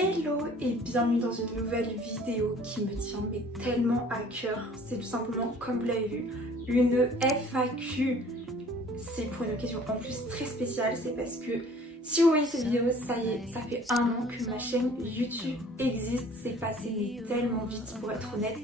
Hello et bienvenue dans une nouvelle vidéo qui me tient mais tellement à cœur. C'est tout simplement, comme vous l'avez vu, une FAQ. C'est pour une occasion en plus très spéciale, c'est parce que si vous voyez cette vidéo, ça y est, ça fait un an que ma chaîne YouTube existe. C'est passé tellement vite pour être honnête.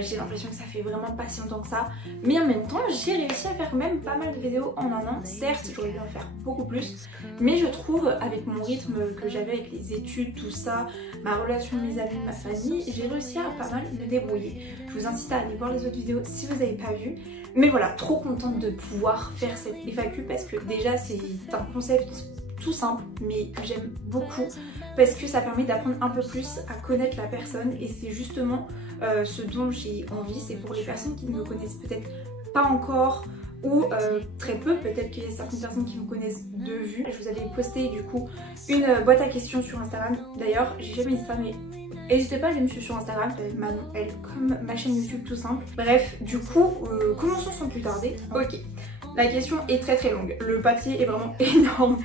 J'ai l'impression que ça fait vraiment pas si longtemps que ça. Mais en même temps, j'ai réussi à faire même pas mal de vidéos en un an. Certes, j'aurais dû en faire beaucoup plus. Mais je trouve, avec mon rythme que j'avais avec les études, tout ça, ma relation, mes amis, ma famille, j'ai réussi à pas mal me débrouiller. Je vous incite à aller voir les autres vidéos si vous n'avez pas vu. Mais voilà, trop contente de pouvoir faire cette FAQ parce que déjà c'est un concept tout simple mais que j'aime beaucoup parce que ça permet d'apprendre un peu plus à connaître la personne et c'est justement ce dont j'ai envie. C'est pour les personnes qui ne me connaissent peut-être pas encore ou très peu, peut-être qu'il y a certaines personnes qui me connaissent de vue. Je vous avais posté du coup une boîte à questions sur Instagram. D'ailleurs j'ai jamais dit ça mais n'hésitez pas à aller me suivre sur Instagram, Manon L, comme ma chaîne YouTube tout simple. Bref, du coup, commençons sans plus tarder. Ok, la question est très longue, le papier est vraiment énorme.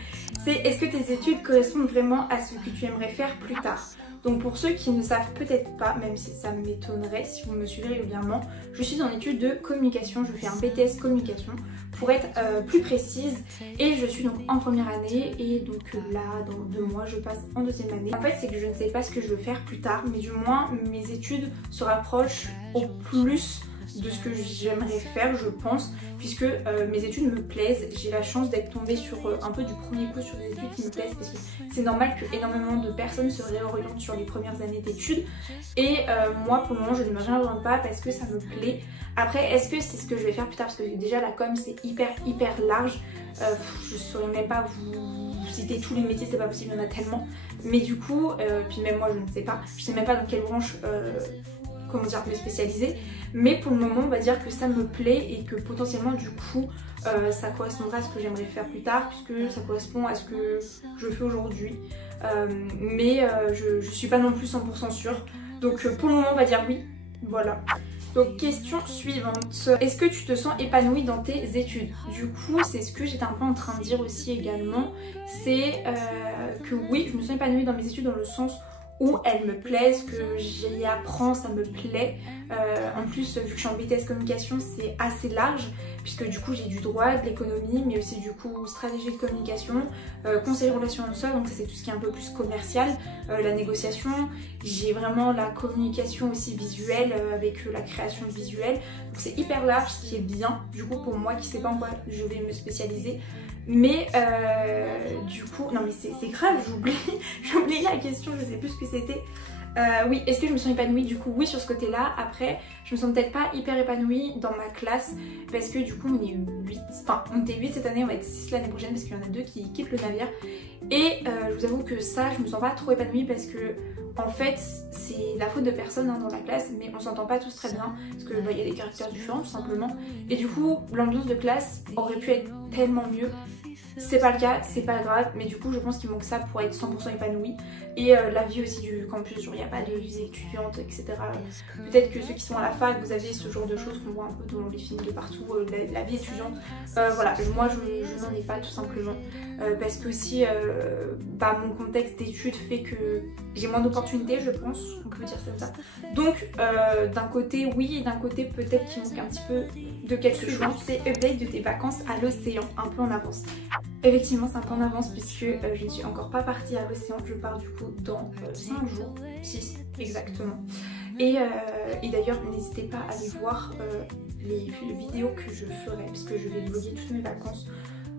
C'est est-ce que tes études correspondent vraiment à ce que tu aimerais faire plus tard? Donc pour ceux qui ne savent peut-être pas, même si ça m'étonnerait si vous me suivez régulièrement, je suis en études de communication, je fais un BTS communication pour être plus précise et je suis donc en première année et donc là dans 2 mois je passe en 2e année. En fait c'est que je ne sais pas ce que je veux faire plus tard mais du moins mes études se rapprochent au plus de ce que j'aimerais faire je pense puisque mes études me plaisent. J'ai la chance d'être tombée sur un peu du premier coup sur des études qui me plaisent parce que c'est normal que énormément de personnes se réorientent sur les premières années d'études et moi pour le moment je ne me réoriente pas parce que ça me plaît. Après est-ce que c'est ce que je vais faire plus tard parce que déjà la com c'est hyper large, je saurais même pas vous citer tous les métiers, c'est pas possible, il y en a tellement mais du coup, puis même moi je ne sais pas, je sais même pas dans quelle branche comment dire, me spécialiser, mais pour le moment on va dire que ça me plaît et que potentiellement du coup ça correspondra à ce que j'aimerais faire plus tard puisque ça correspond à ce que je fais aujourd'hui, mais je suis pas non plus 100% sûre, donc pour le moment on va dire oui, voilà. Donc question suivante, est-ce que tu te sens épanouie dans tes études? Du coup c'est ce que j'étais un peu en train de dire aussi également, c'est que oui je me sens épanouie dans mes études dans le sens où elles me plaisent, que j'y apprends, ça me plaît. En plus, vu que je suis en BTS communication, c'est assez large, puisque du coup j'ai du droit, de l'économie, mais aussi du coup stratégie de communication, conseil relations sociales, donc ça c'est tout ce qui est un peu plus commercial, la négociation. J'ai vraiment la communication aussi visuelle, avec la création de visuels. Donc c'est hyper large, ce qui est bien, du coup pour moi qui sais pas en quoi je vais me spécialiser. Mais du coup, non mais c'est grave, j'ai oublié la question, je sais plus ce que c'était. Oui, est-ce que je me sens épanouie? Du coup oui sur ce côté là. Après je me sens peut-être pas hyper épanouie dans ma classe parce que du coup on est 8, enfin on était 8 cette année, on va être 6 l'année prochaine parce qu'il y en a 2 qui quittent le navire. Et je vous avoue que ça je me sens pas trop épanouie parce que en fait c'est la faute de personne dans la classe, mais on s'entend pas tous très bien parce que y a des caractères différents tout simplement. Et du coup l'ambiance de classe aurait pu être tellement mieux. C'est pas le cas, c'est pas grave, mais du coup je pense qu'il manque ça pour être 100% épanouie. Et la vie aussi du campus, genre il n'y a pas de vie étudiante, etc. Peut-être que ceux qui sont à la fac, vous avez ce genre de choses qu'on voit un peu dans les films de partout, la vie étudiante. Voilà, moi je n'en ai pas tout simplement. Parce que aussi, mon contexte d'études fait que j'ai moins d'opportunités, je pense, on peut dire ça. Donc d'un côté oui, et d'un côté peut-être qu'il manque un petit peu de quelque chose. C'est update de tes vacances à l'océan, un peu en avance. Effectivement c'est un peu en avance puisque je ne suis encore pas partie à l'océan, je pars du coup dans 5 jours, 6 exactement. Et d'ailleurs n'hésitez pas à aller voir les vidéos que je ferai parce que je vais vlogger toutes mes vacances.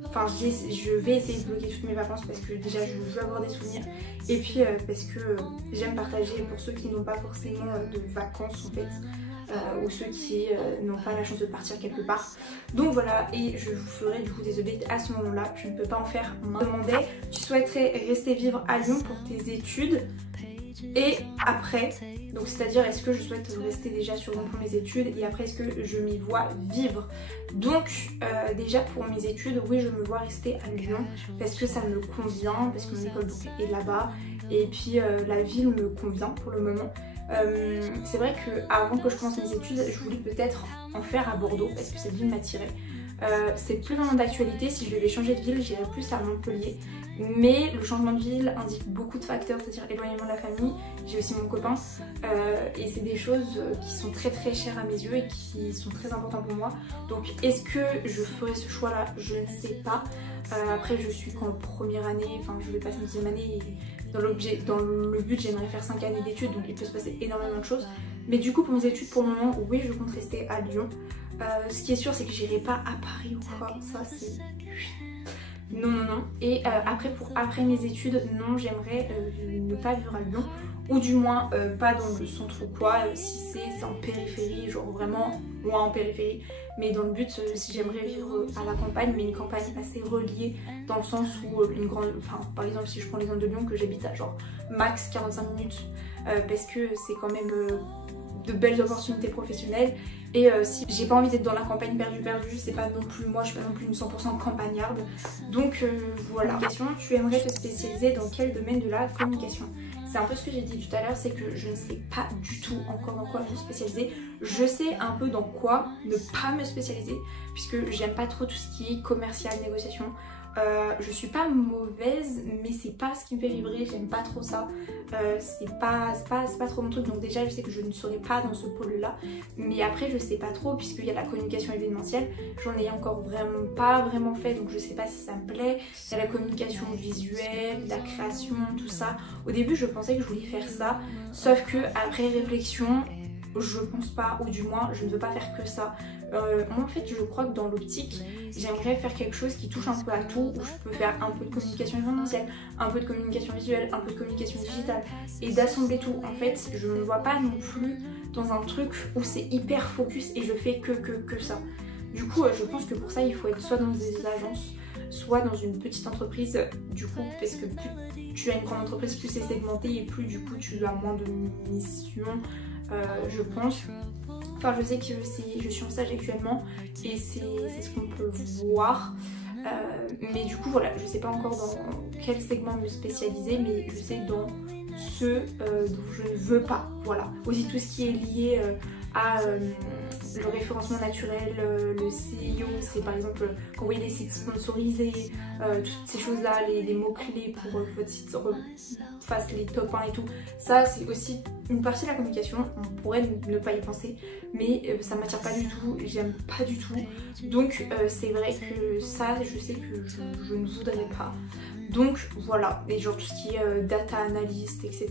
Enfin je vais essayer de vlogger toutes mes vacances parce que déjà je veux avoir des souvenirs et puis parce que j'aime partager pour ceux qui n'ont pas forcément de vacances en fait. Ou ceux qui n'ont pas la chance de partir quelque part. Donc voilà, et je vous ferai du coup des updates à ce moment là, je ne peux pas en faire maintenant. Je me demandais, tu souhaiterais rester vivre à Lyon pour tes études et après, donc c'est à dire est-ce que je souhaite rester déjà sur Lyon pour mes études et après est-ce que je m'y vois vivre. Donc déjà pour mes études, oui je me vois rester à Lyon parce que ça me convient, parce que mon école est là-bas et puis la ville me convient pour le moment. C'est vrai qu'avant que je commence mes études, je voulais peut-être en faire à Bordeaux parce que cette ville m'attirait. C'est plus vraiment d'actualité. Si je devais changer de ville, j'irais plus à Montpellier. Mais le changement de ville indique beaucoup de facteurs, c'est-à-dire éloignement de la famille. J'ai aussi mon copain et c'est des choses qui sont très très chères à mes yeux et qui sont très importantes pour moi. Donc est-ce que je ferai ce choix-là? Je ne sais pas. Après je suis qu'en première année, enfin je vais passer une deuxième année et dans le but j'aimerais faire 5 années d'études, donc il peut se passer énormément de choses. Mais du coup pour mes études pour le moment, oui je compte rester à Lyon. Ce qui est sûr c'est que j'irai pas à Paris ou quoi, ça c'est... Non, non, non. Et après mes études, non, j'aimerais ne pas vivre à Lyon. Ou du moins pas dans le centre ou quoi, si c'est en périphérie, genre vraiment loin en périphérie. Mais dans le but, si j'aimerais vivre à la campagne, mais une campagne assez reliée, dans le sens où une grande... Enfin, par exemple, si je prends l'exemple de Lyon, que j'habite à genre max 45 minutes, parce que c'est quand même de belles opportunités professionnelles. Et si j'ai pas envie d'être dans la campagne perdue, c'est pas non plus moi, je suis pas non plus une 100% campagnarde. Donc voilà. Question, tu aimerais te spécialiser dans quel domaine de la communication? C'est un peu ce que j'ai dit tout à l'heure, c'est que je ne sais pas du tout encore dans quoi me spécialiser. Je sais un peu dans quoi ne pas me spécialiser, puisque j'aime pas trop tout ce qui est commercial, négociation. Je suis pas mauvaise, mais c'est pas ce qui me fait vibrer, j'aime pas trop ça. C'est pas trop mon truc, donc déjà je sais que je ne serai pas dans ce pôle-là. Mais après je sais pas trop, puisqu'il y a la communication événementielle, j'en ai encore pas vraiment fait, donc je sais pas si ça me plaît. Il y a la communication visuelle, la création, tout ça. Au début je pensais que je voulais faire ça, sauf que après réflexion, je pense pas, ou du moins je ne veux pas faire que ça. Moi en fait je crois que dans l'optique j'aimerais faire quelque chose qui touche un peu à tout, où je peux faire un peu de communication événementielle, un peu de communication visuelle, un peu de communication digitale et d'assembler tout. En fait je ne me vois pas non plus dans un truc où c'est hyper focus et je fais que ça. Du coup je pense que pour ça il faut être soit dans des agences, soit dans une petite entreprise, du coup parce que plus tu as une grande entreprise, plus c'est segmenté et plus du coup tu as moins de missions, je pense. Enfin je sais que je suis en stage actuellement et c'est ce qu'on peut voir. Mais du coup voilà, je sais pas encore dans quel segment me spécialiser, mais je sais dans ceux dont je ne veux pas. Voilà. Aussi tout ce qui est lié à le référencement naturel, le SEO, c'est par exemple quand vous voyez des sites sponsorisés, toutes ces choses là, les mots-clés pour que votre site fasse les top 1 et tout. Ça c'est aussi une partie de la communication, on pourrait ne pas y penser, mais ça m'attire pas du tout, j'aime pas du tout. Donc c'est vrai que ça je sais que je ne voudrais pas. Donc voilà, et genre tout ce qui est data analyst, etc.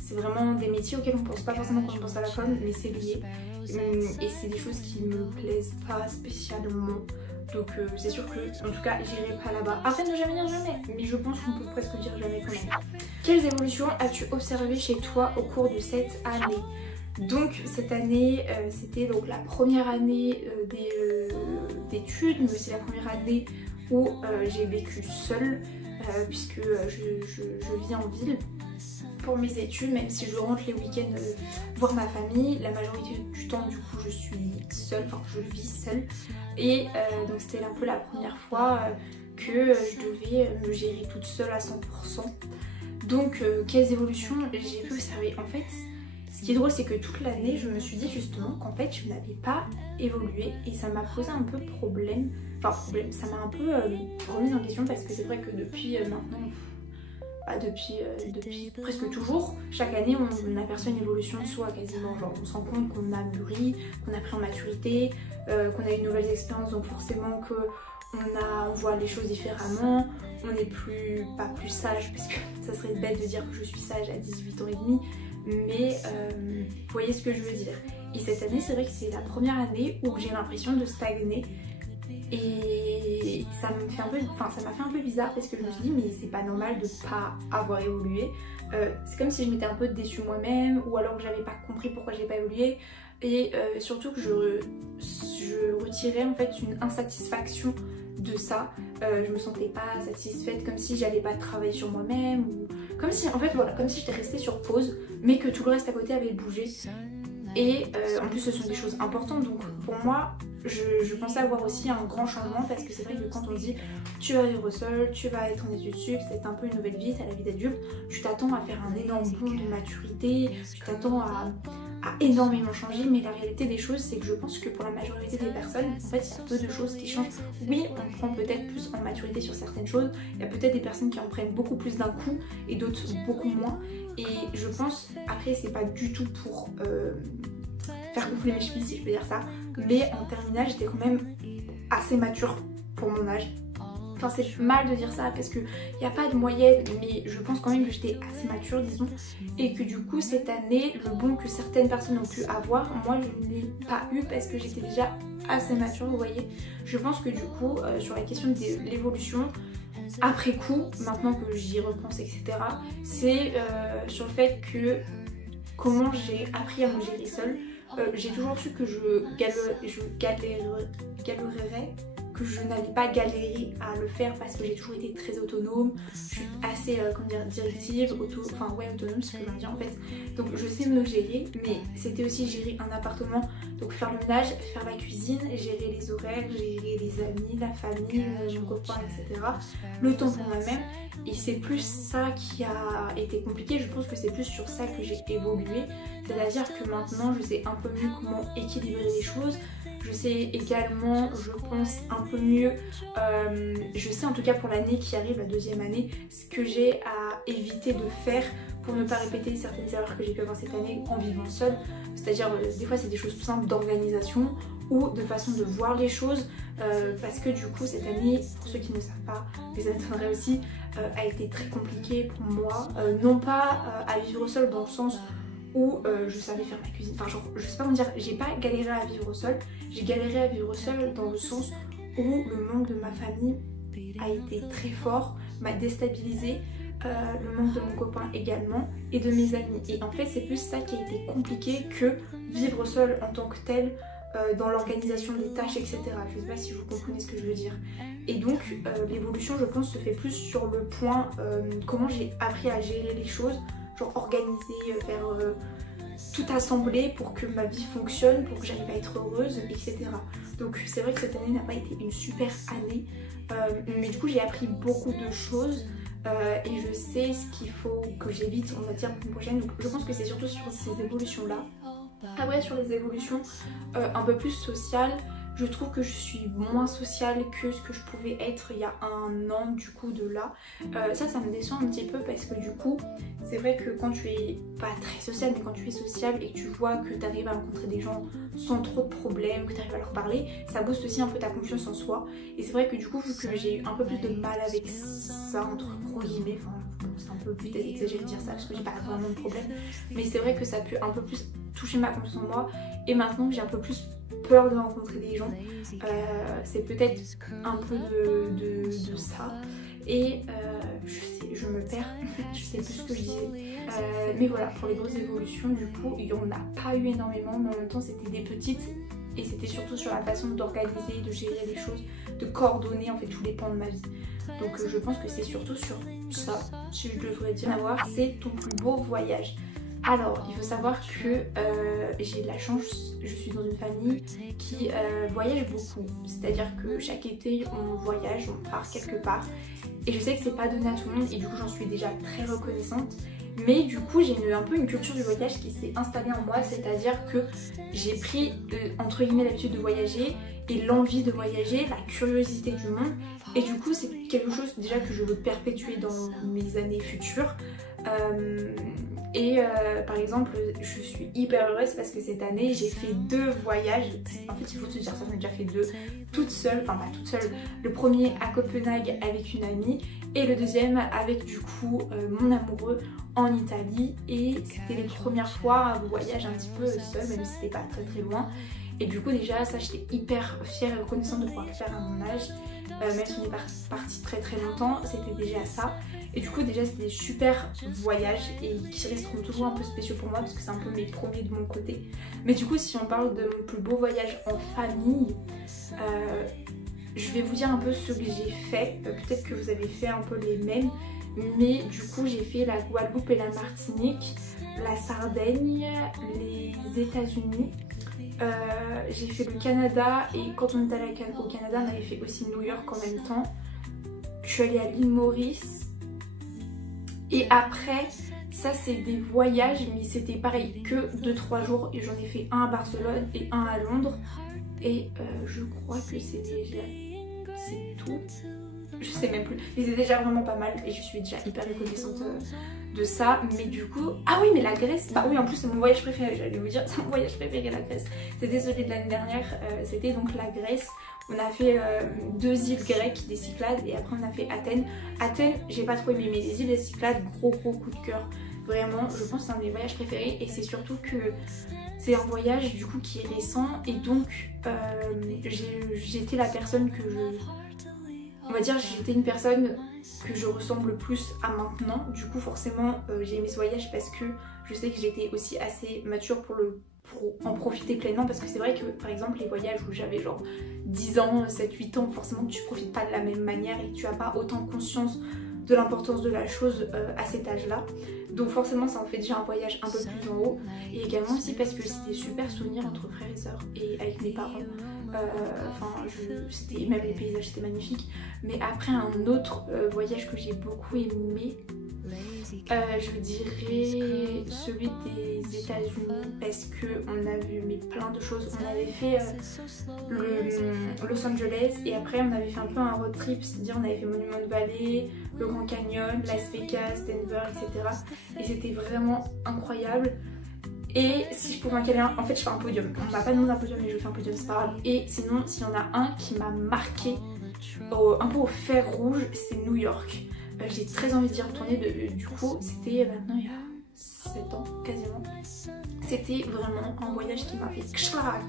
C'est vraiment des métiers auxquels on pense pas forcément quand on pense à la com, mais c'est lié. Et c'est des choses qui me plaisent pas spécialement. Donc c'est sûr que, en tout cas, j'irai pas là-bas. Après, ne jamais dire jamais, mais je pense qu'on peut presque dire jamais quand même. Quelles évolutions as-tu observées chez toi au cours de cette année? Donc cette année, c'était donc la première année d'études, mais aussi la première année où j'ai vécu seule. Puisque je vis en ville pour mes études, même si je rentre les week-ends voir ma famille, la majorité du temps du coup je suis seule, enfin je vis seule. Et donc c'était un peu la première fois que je devais me gérer toute seule à 100%. Donc quelles évolutions j'ai pu observer? En fait ce qui est drôle c'est que toute l'année je me suis dit justement qu'en fait je n'avais pas évolué et ça m'a posé un peu problème. Enfin problème, ça m'a un peu remise en question parce que c'est vrai que depuis maintenant, depuis presque toujours, chaque année on aperçoit une évolution de soi quasiment. Genre on se rend compte qu'on a mûri, qu'on a pris en maturité, qu'on a eu de nouvelles expériences, donc forcément que on voit les choses différemment, on n'est pas plus sage, parce que ça serait bête de dire que je suis sage à 18 ans et demi, mais vous voyez ce que je veux dire. Et cette année c'est vrai que c'est la première année où j'ai l'impression de stagner. Et ça m'a fait un peu bizarre parce que je me suis dit mais c'est pas normal de pas avoir évolué. C'est comme si je m'étais un peu déçue moi-même, ou alors que j'avais pas compris pourquoi j'ai pas évolué. Et surtout que je retirais en fait une insatisfaction de ça. Je me sentais pas satisfaite, comme si j'avais pas travaillé sur moi-même, ou comme si en fait voilà, comme si j'étais restée sur pause mais que tout le reste à côté avait bougé. Et en plus ce sont des choses importantes, donc pour moi je pensais avoir aussi un grand changement, parce que c'est vrai que quand on dit tu vas vivre seul, tu vas être en études sup, c'est un peu une nouvelle vie, t'as la vie d'adulte, tu t'attends à faire un énorme bond de maturité, tu t'attends a énormément changé, mais la réalité des choses c'est que je pense que pour la majorité des personnes, en fait il y a peu de choses qui changent. Oui, on prend peut-être plus en maturité sur certaines choses, il y a peut-être des personnes qui en prennent beaucoup plus d'un coup et d'autres beaucoup moins, et je pense, après c'est pas du tout pour faire gonfler mes chevilles si je peux dire ça, mais en terminale j'étais quand même assez mature pour mon âge. Enfin c'est mal de dire ça parce qu'il n'y a pas de moyenne, mais je pense quand même que j'étais assez mature disons, et que du coup cette année, le bond que certaines personnes ont pu avoir, moi je ne l'ai pas eu parce que j'étais déjà assez mature, vous voyez. Je pense que du coup sur la question de l'évolution, après coup, maintenant que j'y repense etc, c'est sur le fait que comment j'ai appris à me gérer seule. J'ai toujours su que je galérerais, que je n'allais pas galérer à le faire parce que j'ai toujours été très autonome, je suis assez comment dire, directive, autonome, c'est ce que je veux dire en fait. Donc je sais me gérer, mais c'était aussi gérer un appartement, donc faire le ménage, faire la cuisine, gérer les horaires, gérer les amis, la famille, mon copain, etc. Le temps pour moi-même, et c'est plus ça qui a été compliqué. Je pense que c'est plus sur ça que j'ai évolué, c'est-à-dire que maintenant je sais un peu mieux comment équilibrer les choses. Je sais également, je pense, un peu mieux, je sais en tout cas pour l'année qui arrive, la deuxième année, ce que j'ai à éviter de faire pour ne pas répéter certaines erreurs que j'ai pu avoir cette année en vivant seule. C'est-à-dire, des fois c'est des choses tout simples d'organisation ou de façon de voir les choses, parce que du coup cette année, pour ceux qui ne savent pas, mais ça m'étonnerait aussi, a été très compliquée pour moi, non pas à vivre seule dans le sens où je savais faire ma cuisine, enfin genre je sais pas comment dire, j'ai pas galéré à vivre seule, j'ai galéré à vivre seule dans le sens où le manque de ma famille a été très fort, m'a déstabilisée, le manque de mon copain également et de mes amis, et en fait c'est plus ça qui a été compliqué que vivre seule en tant que telle, dans l'organisation des tâches etc. Je sais pas si vous comprenez ce que je veux dire. Et donc l'évolution je pense se fait plus sur le point comment j'ai appris à gérer les choses, genre organiser, faire tout assembler pour que ma vie fonctionne, pour que j'arrive à être heureuse, etc. Donc c'est vrai que cette année n'a pas été une super année, mais du coup j'ai appris beaucoup de choses et je sais ce qu'il faut que j'évite on va dire pour une prochaine. Donc je pense que c'est surtout sur ces évolutions là. Après sur les évolutions un peu plus sociales, je trouve que je suis moins sociale que ce que je pouvais être il y a un an du coup de là. Ça me déçoit un petit peu parce que du coup c'est vrai que quand tu es pas très sociale mais quand tu es sociable et que tu vois que tu arrives à rencontrer des gens sans trop de problèmes, que tu arrives à leur parler, ça booste aussi un peu ta confiance en soi. Et c'est vrai que du coup vu que j'ai eu un peu plus de mal avec ça entre gros guillemets, enfin c'est un peu peut-être exagéré de dire ça parce que j'ai pas vraiment de problème, mais c'est vrai que ça a pu un peu plus toucher ma confiance en moi, et maintenant que j'ai un peu plus peur de rencontrer des gens, c'est peut-être un peu de ça, et je me perds, je sais plus ce que je disais, mais voilà, pour les grosses évolutions du coup il n'y en a pas eu énormément, mais en même temps c'était des petites et c'était surtout sur la façon d'organiser, de gérer les choses, de coordonner en fait tous les pans de ma vie. Donc je pense que c'est surtout sur ça, si je devrais dire. Savoir, c'est ton plus beau voyage. Alors, il faut savoir que j'ai de la chance, je suis dans une famille qui voyage beaucoup. C'est-à-dire que chaque été, on voyage, on part quelque part. Et je sais que c'est pas donné à tout le monde et du coup, j'en suis déjà très reconnaissante. Mais du coup, j'ai un peu une culture du voyage qui s'est installée en moi. C'est-à-dire que j'ai pris, entre guillemets, l'habitude de voyager et l'envie de voyager, la curiosité du monde. Et du coup, c'est quelque chose déjà que je veux perpétuer dans mes années futures. Par exemple, je suis hyper heureuse parce que cette année j'ai fait 2 voyages. En fait, il faut se dire ça, j'en ai déjà fait 2 toute seule, enfin pas toute seule. Le premier à Copenhague avec une amie et le deuxième avec du coup mon amoureux en Italie. Et c'était les premières fois un voyage un petit peu seule, même si c'était pas très très loin. Et du coup déjà ça, j'étais hyper fière et reconnaissante de pouvoir le faire à mon âge. Même si on est parti très très longtemps, c'était déjà ça. Et du coup déjà c'était des super voyages et qui resteront toujours un peu spéciaux pour moi parce que c'est un peu mes premiers de mon côté. Mais du coup si on parle de mon plus beau voyage en famille, je vais vous dire un peu ce que j'ai fait. Peut-être que vous avez fait un peu les mêmes, mais du coup j'ai fait la Guadeloupe et la Martinique, la Sardaigne, les États-Unis. J'ai fait le Canada, et quand on était allé au Canada on avait fait aussi New York en même temps. Je suis allée à l'île Maurice et après Ça c'est des voyages, mais c'était pareil que 2-3 jours et j'en ai fait un à Barcelone et un à Londres. Et je crois que c'est tout. Je sais même plus. Mais c'est déjà vraiment pas mal et je suis déjà hyper reconnaissante de ça. Mais du coup, ah oui, mais la Grèce, bah oui, en plus c'est mon voyage préféré, j'allais vous dire, c'est mon voyage préféré la Grèce. C'était celui de l'année dernière, c'était donc la Grèce. On a fait 2 îles grecques, des Cyclades, et après on a fait Athènes. Athènes, j'ai pas trop aimé, mais les îles des Cyclades, gros coup de cœur. Vraiment, je pense que c'est un de mes voyages préférés et c'est surtout que c'est un voyage du coup qui est récent et donc j'étais la personne que on va dire j'étais une personne que je ressemble plus à maintenant. Du coup forcément j'ai aimé ce voyage parce que je sais que j'étais aussi assez mature pour en profiter pleinement, parce que c'est vrai que par exemple les voyages où j'avais genre 10 ans, 7-8 ans, forcément tu profites pas de la même manière et tu as pas autant conscience de l'importance de la chose à cet âge là. Donc forcément ça en fait déjà un voyage un peu plus en haut, et également aussi parce que c'était super souvenir entre frères et sœurs et avec mes parents. C'était même les paysages c'était magnifique. Mais après un autre voyage que j'ai beaucoup aimé, je dirais celui des États-Unis, parce que on a vu plein de choses. On avait fait Los Angeles et après on avait fait un peu un road trip, c'est-à-dire on avait fait Monument Valley, le Grand Canyon, Las Vegas, Denver, etc. Et c'était vraiment incroyable. Et si je pouvais en caler un, en fait je fais un podium. On m'a pas demandé un podium mais je fais un podium, c'est pas grave. Et sinon s'il y en a un qui m'a marqué un peu au fer rouge, c'est New York. J'ai très envie d'y retourner, du coup c'était maintenant il y a 7 ans quasiment. C'était vraiment un voyage qui m'a fait kchlac.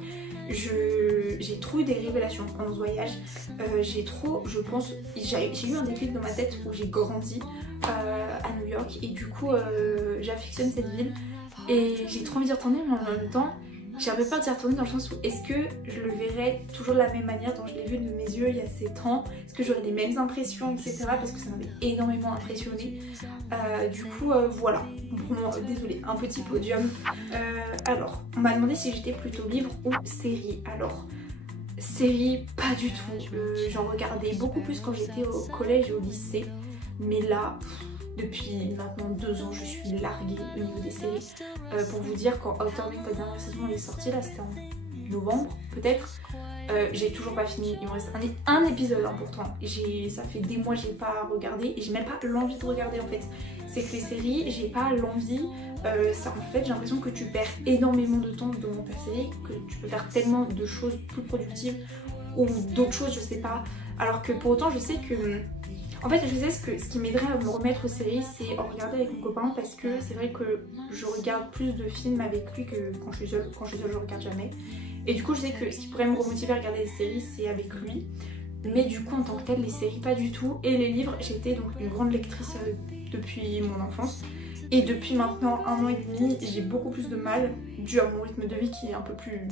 J'ai trop eu des révélations pendant ce voyage. J'ai eu un déclic dans ma tête où j'ai grandi à New York et du coup j'affectionne cette ville et j'ai trop envie d'y retourner, mais en même temps j'ai un peu peur d'y retourner dans le sens où est-ce que je le verrais toujours de la même manière dont je l'ai vu de mes yeux il y a 7 ans, est-ce que j'aurais les mêmes impressions, etc. parce que ça m'avait énormément impressionné. Du coup voilà, bon, désolée, un petit podium. Alors on m'a demandé si j'étais plutôt livre ou série. Alors série pas du tout, j'en regardais beaucoup plus quand j'étais au collège et au lycée, mais là depuis maintenant 2 ans je suis larguée au niveau des séries. Pour vous dire, quand Outer Banks, la dernière saison est sortie, là c'était en novembre peut-être, j'ai toujours pas fini, il me reste un épisode hein, pourtant. Ça fait des mois que j'ai pas regardé et j'ai même pas l'envie de regarder en fait. C'est que les séries, j'ai pas l'envie, en fait j'ai l'impression que tu perds énormément de temps devant ta série, que tu peux faire tellement de choses plus productives ou d'autres choses, je sais pas. Alors que pour autant je sais que en fait je sais ce qui m'aiderait à me remettre aux séries, c'est en regarder avec mon copain, parce que c'est vrai que je regarde plus de films avec lui que quand je suis seule. Quand je suis seule je regarde jamais. Et du coup je sais que ce qui pourrait me remotiver à regarder les séries c'est avec lui. Mais du coup en tant que telle les séries pas du tout. Et les livres, j'étais donc une grande lectrice depuis mon enfance. Et depuis maintenant 1 an et demi j'ai beaucoup plus de mal, dû à mon rythme de vie qui est un peu plus...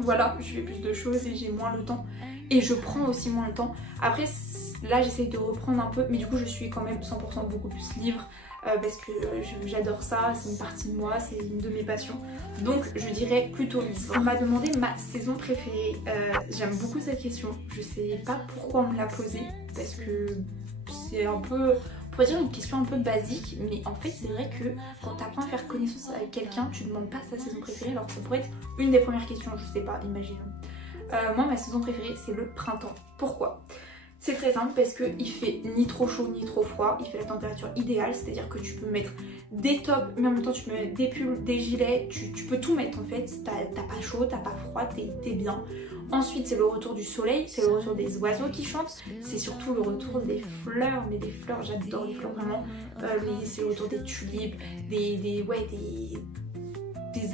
Voilà, je fais plus de choses et j'ai moins le temps. Et je prends aussi moins le temps. Après là j'essaye de reprendre un peu, mais du coup je suis quand même 100% beaucoup plus livre. Parce que j'adore ça, c'est une partie de moi, c'est une de mes passions. Donc je dirais plutôt livre. On m'a demandé ma saison préférée. J'aime beaucoup cette question. Je sais pas pourquoi on me l'a posée, parce que c'est un peu... On pourrait dire une question un peu basique, mais en fait c'est vrai que quand tu apprends à faire connaissance avec quelqu'un, tu demandes pas sa saison préférée, alors que ça pourrait être une des premières questions, je sais pas, imaginons. Moi ma saison préférée c'est le printemps. Pourquoi ? C'est très simple, parce qu'il fait ni trop chaud ni trop froid, il fait la température idéale, c'est-à-dire que tu peux mettre des tops, mais en même temps tu peux mettre des pulls, des gilets, tu peux tout mettre en fait, t'as pas chaud, t'as pas froid, t'es bien. Ensuite c'est le retour du soleil, c'est le retour des oiseaux qui chantent, c'est surtout le retour des fleurs, mais des fleurs, j'adore les fleurs vraiment, c'est le retour des tulipes, des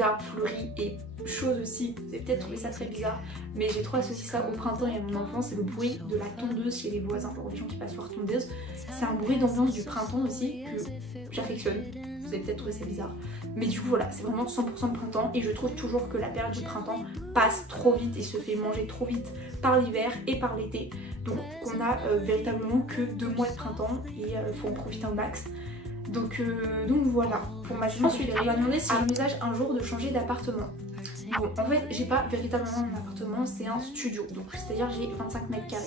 arbres fleuris et chose aussi, vous avez peut-être trouvé ça très bizarre, mais j'ai trop associé ça au printemps et à mon enfance, c'est le bruit de la tondeuse chez les voisins, pour les gens qui passent leur tondeuse. C'est un bruit d'ambiance du printemps aussi que j'affectionne, vous avez peut-être trouvé ça bizarre. Mais du coup voilà, c'est vraiment 100% de printemps et je trouve toujours que la période du printemps passe trop vite et se fait manger trop vite par l'hiver et par l'été. Donc on a véritablement que 2 mois de printemps et faut en profiter un max. Donc voilà, pour ma saison préférée. On m'a demandé si j'envisage un jour de changer d'appartement. Bon, en fait, j'ai pas véritablement un appartement, c'est un studio, donc c'est-à-dire j'ai 25 mètres carrés.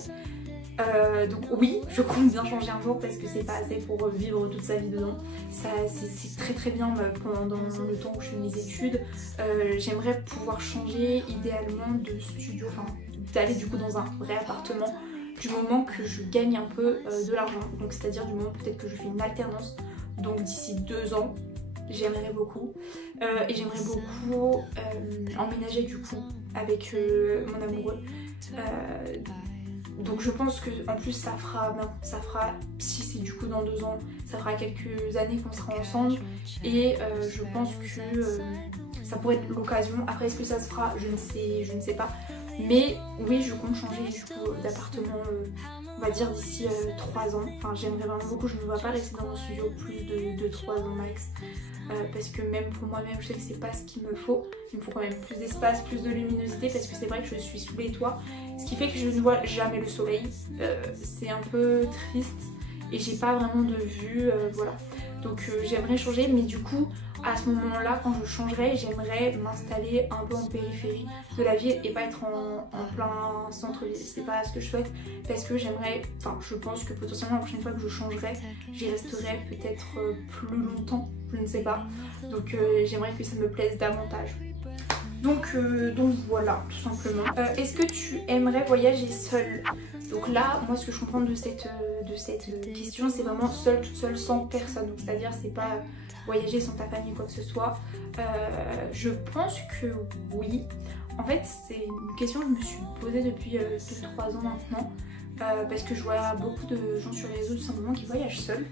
Donc oui, je compte bien changer un jour parce que c'est pas assez pour vivre toute sa vie dedans. C'est très bien pendant le temps où je fais mes études. J'aimerais pouvoir changer idéalement de studio, enfin d'aller du coup dans un vrai appartement du moment que je gagne un peu de l'argent. Donc c'est-à-dire du moment peut-être que je fais une alternance, donc d'ici 2 ans. J'aimerais beaucoup et j'aimerais beaucoup emménager du coup avec mon amoureux. Donc je pense que en plus ça fera, si c'est du coup dans 2 ans, ça fera quelques années qu'on sera ensemble et je pense que ça pourrait être l'occasion. Après est-ce que ça se fera, je ne sais pas. Mais oui, je compte changer du coup d'appartement, on va dire d'ici 3 ans. Enfin j'aimerais vraiment beaucoup, je ne me vois pas rester dans mon studio plus de 3 ans max. Parce que même pour moi-même je sais que c'est pas ce qu'il me faut. Il me faut quand même plus d'espace, plus de luminosité parce que c'est vrai que je suis sous les toits. Ce qui fait que je ne vois jamais le soleil. C'est un peu triste et j'ai pas vraiment de vue, voilà. Donc j'aimerais changer, mais du coup à ce moment-là, quand je changerai, j'aimerais m'installer un peu en périphérie de la ville et pas être en plein centre-ville. C'est pas ce que je souhaite parce que j'aimerais, enfin je pense que potentiellement la prochaine fois que je changerai, j'y resterai peut-être plus longtemps, je ne sais pas. Donc j'aimerais que ça me plaise davantage. Donc voilà, tout simplement. Est-ce que tu aimerais voyager seule? Donc là, moi ce que je comprends de cette question, c'est vraiment seule, toute seule, sans personne. Donc c'est-à-dire c'est pas voyager sans ta famille, quoi que ce soit. Je pense que oui. En fait, c'est une question que je me suis posée depuis 2-3 ans maintenant. Parce que je vois beaucoup de gens sur les réseaux tout simplement qui voyagent seuls.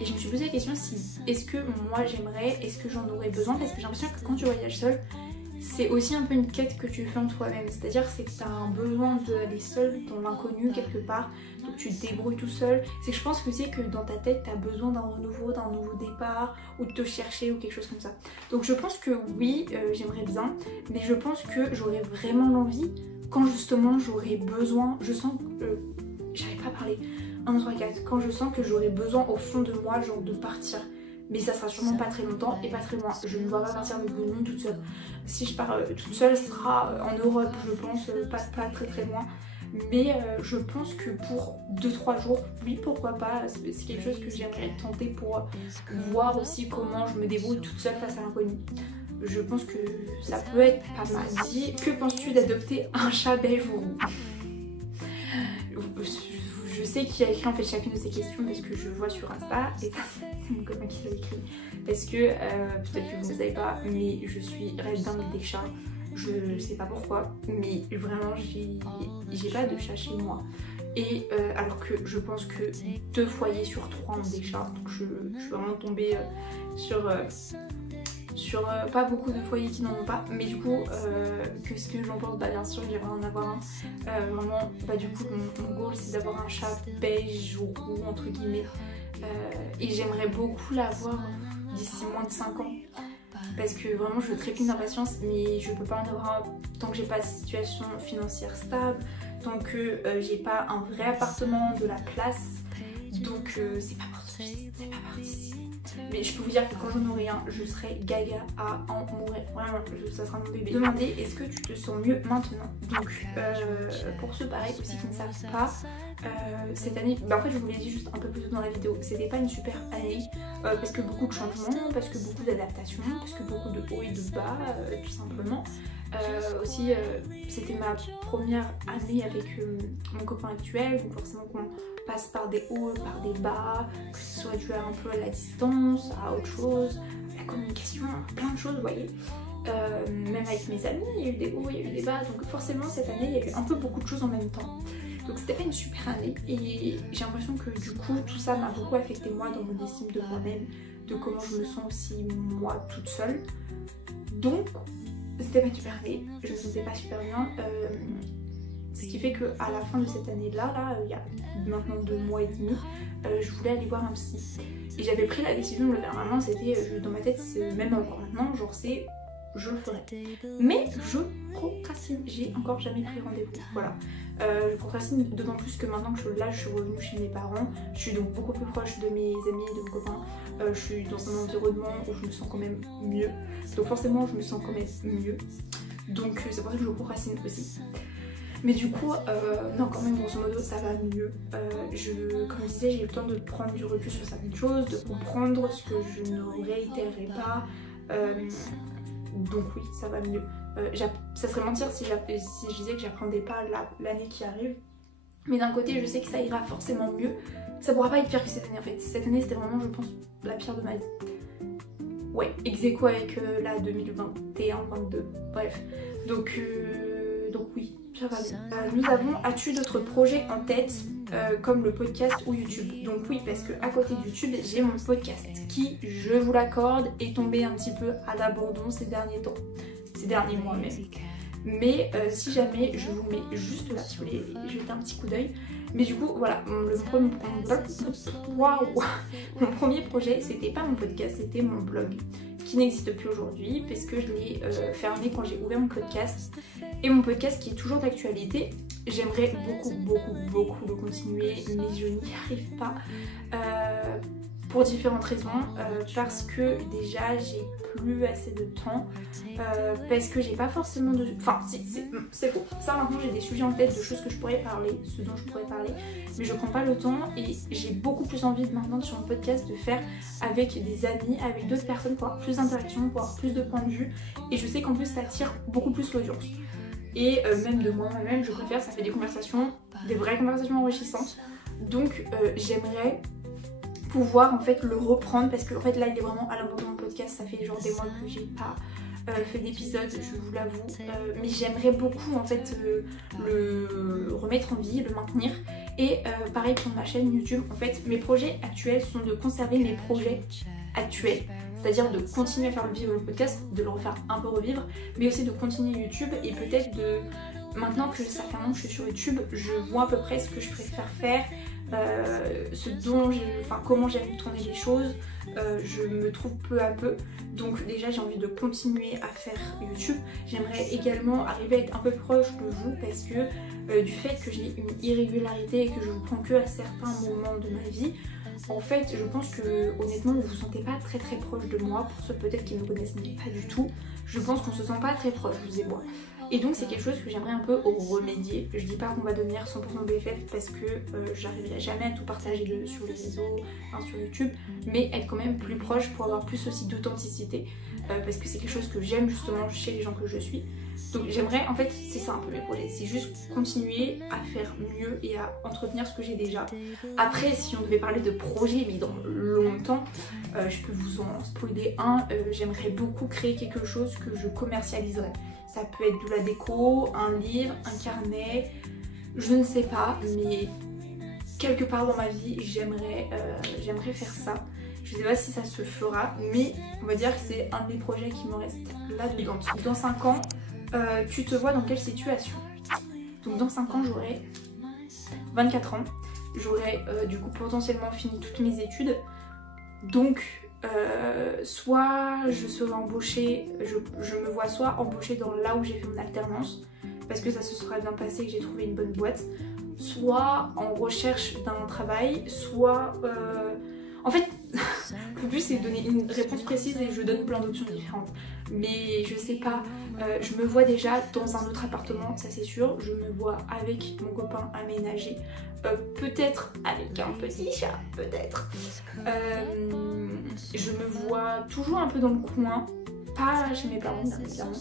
Et je me suis posé la question si est-ce que moi j'aimerais, est-ce que j'en aurais besoin? Parce que j'ai l'impression que quand tu voyages seul, c'est aussi un peu une quête que tu fais en toi-même. C'est-à-dire c'est que tu as un besoin d'aller seul dans l'inconnu quelque part. Donc tu te débrouilles tout seul. C'est que je pense que c'est que dans ta tête tu as besoin d'un renouveau, d'un nouveau départ, ou de te chercher ou quelque chose comme ça. Donc je pense que oui, j'aimerais bien. Mais je pense que j'aurais vraiment l'envie quand justement j'aurais besoin. Je sens que... j'arrive pas à parler. 1, 2, 3, 4. Quand je sens que j'aurais besoin au fond de moi, genre de partir. Mais ça sera sûrement pas très longtemps et pas très loin. Je ne vois pas partir de Boulogne toute seule. Si je pars toute seule, ce sera en Europe, je pense, pas très loin. Mais je pense que pour 2-3 jours, oui, pourquoi pas. C'est quelque chose que j'aimerais tenter pour voir aussi comment je me débrouille toute seule face à l'inconnu. Je pense que ça peut être pas mal. Que penses-tu d'adopter un chat belge ou roux? Je sais qui a écrit en fait chacune de ces questions parce que je vois sur Insta et ça c'est mon copain qui l'a écrit parce que peut-être que vous ne savez pas mais je suis red dingue des chats. Je sais pas pourquoi mais vraiment j'ai pas de chat chez moi et alors que je pense que 2 foyers sur 3 ont des chats donc je suis vraiment tombée sur pas beaucoup de foyers qui n'en ont pas, mais du coup qu'est-ce que j'en pense? Bah bien sûr j'aimerais en avoir un. Vraiment bah du coup mon goal c'est d'avoir un chat beige ou roux entre guillemets et j'aimerais beaucoup l'avoir d'ici moins de 5 ans parce que vraiment je trépigne d'impatience mais je peux pas en avoir un tant que j'ai pas de situation financière stable, tant que j'ai pas un vrai appartement, de la place, donc c'est pas parti. Mais je peux vous dire que quand j'en aurai un, je serai gaga à en mourir. Vraiment, ça sera mon bébé. Demandez, est-ce que tu te sens mieux maintenant? Donc, pour ceux pareil aussi qui ne savent pas, cette année, bah en fait je vous l'ai dit juste un peu plus tôt dans la vidéo, c'était pas une super année parce que beaucoup de changements, parce que beaucoup d'adaptations, parce que beaucoup de hauts et de bas, tout simplement. Aussi, c'était ma première année avec mon copain actuel, donc forcément qu'on passe par des hauts, par des bas, que ce soit dû un peu à la distance, à autre chose, à la communication, plein de choses, vous voyez. Même avec mes amis, il y a eu des hauts, il y a eu des bas, donc forcément cette année il y a eu un peu beaucoup de choses en même temps. Donc c'était pas une super année et j'ai l'impression que du coup tout ça m'a beaucoup affecté moi dans mon estime de moi-même, de comment je me sens aussi moi toute seule. Donc c'était pas une super année, je me sentais pas super bien. Ce qui fait qu'à la fin de cette année-là, il y a maintenant 2 mois et demi, je voulais aller voir un psy. Et j'avais pris la décision de le faire maintenant, c'était dans ma tête, même encore maintenant, genre c'est je le ferai. Mais je procrastine, j'ai encore jamais pris rendez-vous, voilà. Je procrastine d'autant plus que maintenant que je suis revenue chez mes parents, je suis donc beaucoup plus proche de mes amis et de mes copains, je suis dans un environnement où je me sens quand même mieux, donc forcément je me sens quand même mieux, donc c'est pour ça que je procrastine aussi. Mais du coup, non, quand même, grosso modo, ça va mieux. Comme je disais, j'ai eu le temps de prendre du recul sur certaines choses, de comprendre ce que je ne réitérerai pas. Donc oui, ça va mieux. Ça serait mentir si je disais que j'apprendais pas l'année qui arrive. Mais d'un côté, je sais que ça ira forcément mieux. Ça pourra pas être pire que cette année en fait. Cette année, c'était vraiment, je pense, la pire de ma vie. Ouais, ex aequo avec la 2021-22. Bref. Donc oui, ça va bien. Nous avons, as-tu d'autres projets en tête comme le podcast ou YouTube? Donc oui, parce que à côté de YouTube, j'ai mon podcast qui, je vous l'accorde, est tombé un petit peu à l'abandon ces derniers temps. Ces derniers mois même. Mais si jamais, je vous mets juste là, si vous voulez jeter un petit coup d'œil. Mais du coup, voilà, mon premier projet, c'était pas mon podcast, c'était mon blog, qui n'existe plus aujourd'hui, parce que je l'ai fermé quand j'ai ouvert mon podcast. Et mon podcast qui est toujours d'actualité, j'aimerais beaucoup le continuer, mais je n'y arrive pas. Pour différentes raisons, parce que déjà j'ai plus assez de temps, parce que j'ai pas forcément de... Enfin c'est faux, ça maintenant j'ai des sujets en tête de choses que je pourrais parler, ce dont je pourrais parler, mais je prends pas le temps et j'ai beaucoup plus envie de maintenant sur mon podcast de faire avec des amis, avec d'autres personnes pour avoir plus d'interactions, pour avoir plus de points de vue, et je sais qu'en plus ça attire beaucoup plus l'audience. Et même de moi-même, je préfère, ça fait des conversations, des vraies conversations enrichissantes, donc j'aimerais pouvoir en fait le reprendre parce que en fait là il est vraiment à l'abandon de podcast, ça fait genre des mois que j'ai pas fait d'épisode, je vous l'avoue, mais j'aimerais beaucoup en fait le remettre en vie, le maintenir. Et pareil pour ma chaîne YouTube, en fait mes projets actuels sont de conserver mes projets actuels, c'est-à-dire de continuer à faire vivre le podcast, de le refaire un peu revivre, mais aussi de continuer YouTube et peut-être de... Maintenant que ça fait un an que je suis sur YouTube, je vois à peu près ce que je préfère faire, comment j'aime tourner les choses, je me trouve peu à peu. Donc déjà j'ai envie de continuer à faire YouTube. J'aimerais également arriver à être un peu proche de vous parce que du fait que j'ai une irrégularité et que je vous prends que à certains moments de ma vie, en fait je pense que honnêtement vous vous sentez pas très proche de moi. Pour ceux peut-être qui ne me connaissent pas du tout, je pense qu'on se sent pas très proche, vous et moi. Et donc c'est quelque chose que j'aimerais un peu remédier. Je dis pas qu'on va devenir 100% BFF parce que j'arriverai jamais à tout partager sur les réseaux, sur YouTube, mais être quand même plus proche pour avoir plus aussi d'authenticité, parce que c'est quelque chose que j'aime justement chez les gens que je suis. Donc j'aimerais, en fait c'est ça un peu mes projets, c'est juste continuer à faire mieux et à entretenir ce que j'ai déjà. Après si on devait parler de projets mais dans longtemps, je peux vous en spoiler un, j'aimerais beaucoup créer quelque chose que je commercialiserais. Ça peut être de la déco, un livre, un carnet, je ne sais pas, mais quelque part dans ma vie, j'aimerais faire ça. Je ne sais pas si ça se fera, mais on va dire que c'est un des projets qui me reste là-dedans. Dans 5 ans, tu te vois dans quelle situation? Donc dans 5 ans, j'aurai 24 ans, j'aurai du coup potentiellement fini toutes mes études, donc... soit je serai embauchée, je me vois soit embauchée dans là où j'ai fait mon alternance parce que ça se sera bien passé et que j'ai trouvé une bonne boîte, soit en recherche d'un travail, soit en fait le but c'est de donner une réponse précise et je donne plein d'options différentes, mais je sais pas, je me vois déjà dans un autre appartement, ça c'est sûr, je me vois avec mon copain aménagé, peut-être avec un petit chat, peut-être. Je me vois toujours un peu dans le coin, pas chez mes parents bien évidemment,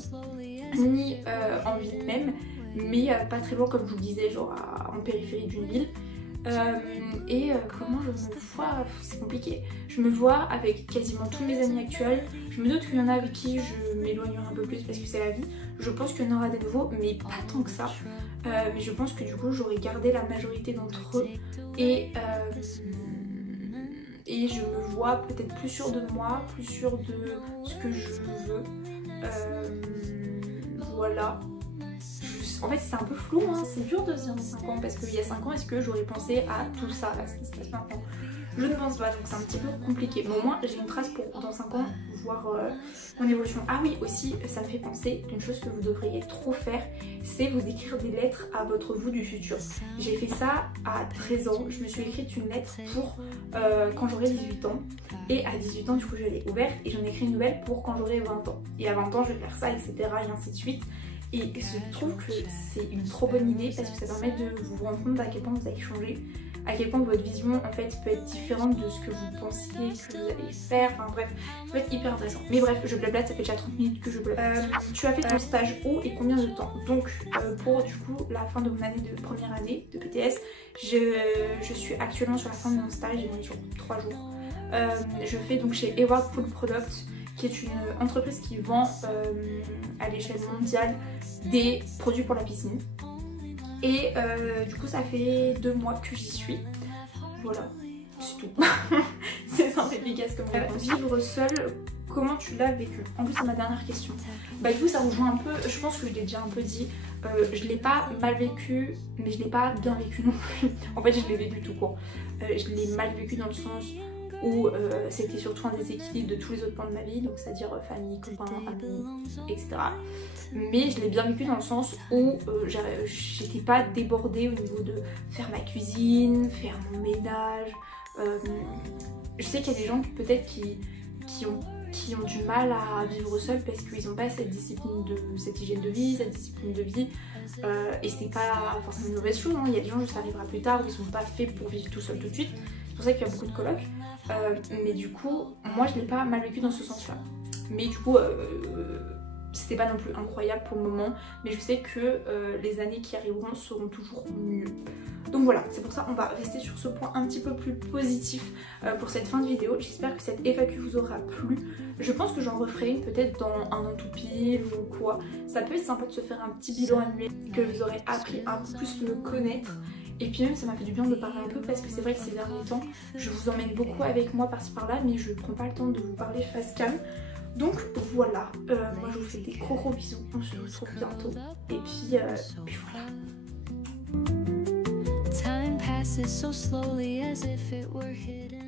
ni en ville même, mais pas très loin comme je vous le disais, genre en périphérie d'une ville. Comment je me vois, c'est compliqué. Je me vois avec quasiment tous mes amis actuels. Je me doute qu'il y en a avec qui je m'éloignerai un peu plus parce que c'est la vie. Je pense qu'il y en aura des nouveaux, mais pas tant que ça. Mais je pense que du coup j'aurais gardé la majorité d'entre eux et je me vois peut-être plus sûre de moi, plus sûre de ce que je veux. Voilà. En fait c'est un peu flou, hein. C'est dur de se dire dans 5 ans parce qu'il y a 5 ans est-ce que j'aurais pensé à tout ça là, ce qui se passe maintenant? Je ne pense pas, donc c'est un petit peu compliqué. Mais au moins j'ai une trace pour dans 5 ans voir mon évolution. Ah oui aussi, ça me fait penser d'une chose que vous devriez trop faire, c'est vous écrire des lettres à votre vous du futur. J'ai fait ça à 13 ans, je me suis écrite une lettre pour quand j'aurai 18 ans. Et à 18 ans du coup je l'ai ouverte et j'en ai écrit une nouvelle pour quand j'aurai 20 ans. Et à 20 ans je vais faire ça, etc. et ainsi de suite. Et je trouve que c'est une trop bonne idée parce que ça permet de vous rendre compte à quel point vous avez changé, à quel point votre vision en fait peut être différente de ce que vous pensiez que vous allez faire, enfin bref, ça peut être hyper intéressant. Mais bref, je blablate, ça fait déjà 30 minutes que je blablate. Tu as fait ton stage où et combien de temps? Donc pour du coup la fin de mon année de première année de BTS, je suis actuellement sur la fin de mon stage, il me reste 3 jours. Je fais donc chez Eward Pool Products, qui est une entreprise qui vend à l'échelle mondiale des produits pour la piscine. Et du coup ça fait 2 mois que j'y suis. Voilà, c'est tout. C'est simple et efficace comme réponse. Vivre seule, comment tu l'as vécu? En plus c'est ma dernière question. Bah du coup ça rejoint un peu, je pense que je l'ai déjà un peu dit, je l'ai pas mal vécu, mais je l'ai pas bien vécu non plus. En fait je l'ai vécu tout court. Je l'ai mal vécu dans le sens où c'était surtout un déséquilibre de tous les autres points de ma vie, donc c'est-à-dire famille, copains, amis, etc. Mais je l'ai bien vécu dans le sens où j'étais pas débordée au niveau de faire ma cuisine, faire mon ménage. Je sais qu'il y a des gens peut-être qui ont du mal à vivre seuls parce qu'ils n'ont pas cette discipline cette hygiène de vie, cette discipline de vie. Et c'est pas forcément une mauvaise chose, hein. Il y a des gens, ça arrivera plus tard, où ils sont pas faits pour vivre tout seuls tout de suite. C'est pour ça qu'il y a beaucoup de colocs. Mais du coup, moi je l'ai pas mal vécu dans ce sens-là. Mais du coup, c'était pas non plus incroyable pour le moment. Mais je sais que les années qui arriveront seront toujours mieux. Donc voilà, c'est pour ça on va rester sur ce point un petit peu plus positif pour cette fin de vidéo. J'espère que cette FAQ vous aura plu. Je pense que j'en referai une peut-être dans un an tout pile ou quoi. Ça peut être sympa de se faire un petit bilan annuel, que vous aurez appris un peu plus me connaître. Et puis même ça m'a fait du bien de parler un peu parce que c'est vrai que ces derniers temps je vous emmène beaucoup avec moi par-ci par-là, mais je prends pas le temps de vous parler face cam. Donc voilà, moi je vous fais des gros bisous, on se retrouve bientôt. Et puis voilà. Time passes so slowly as if it were hidden.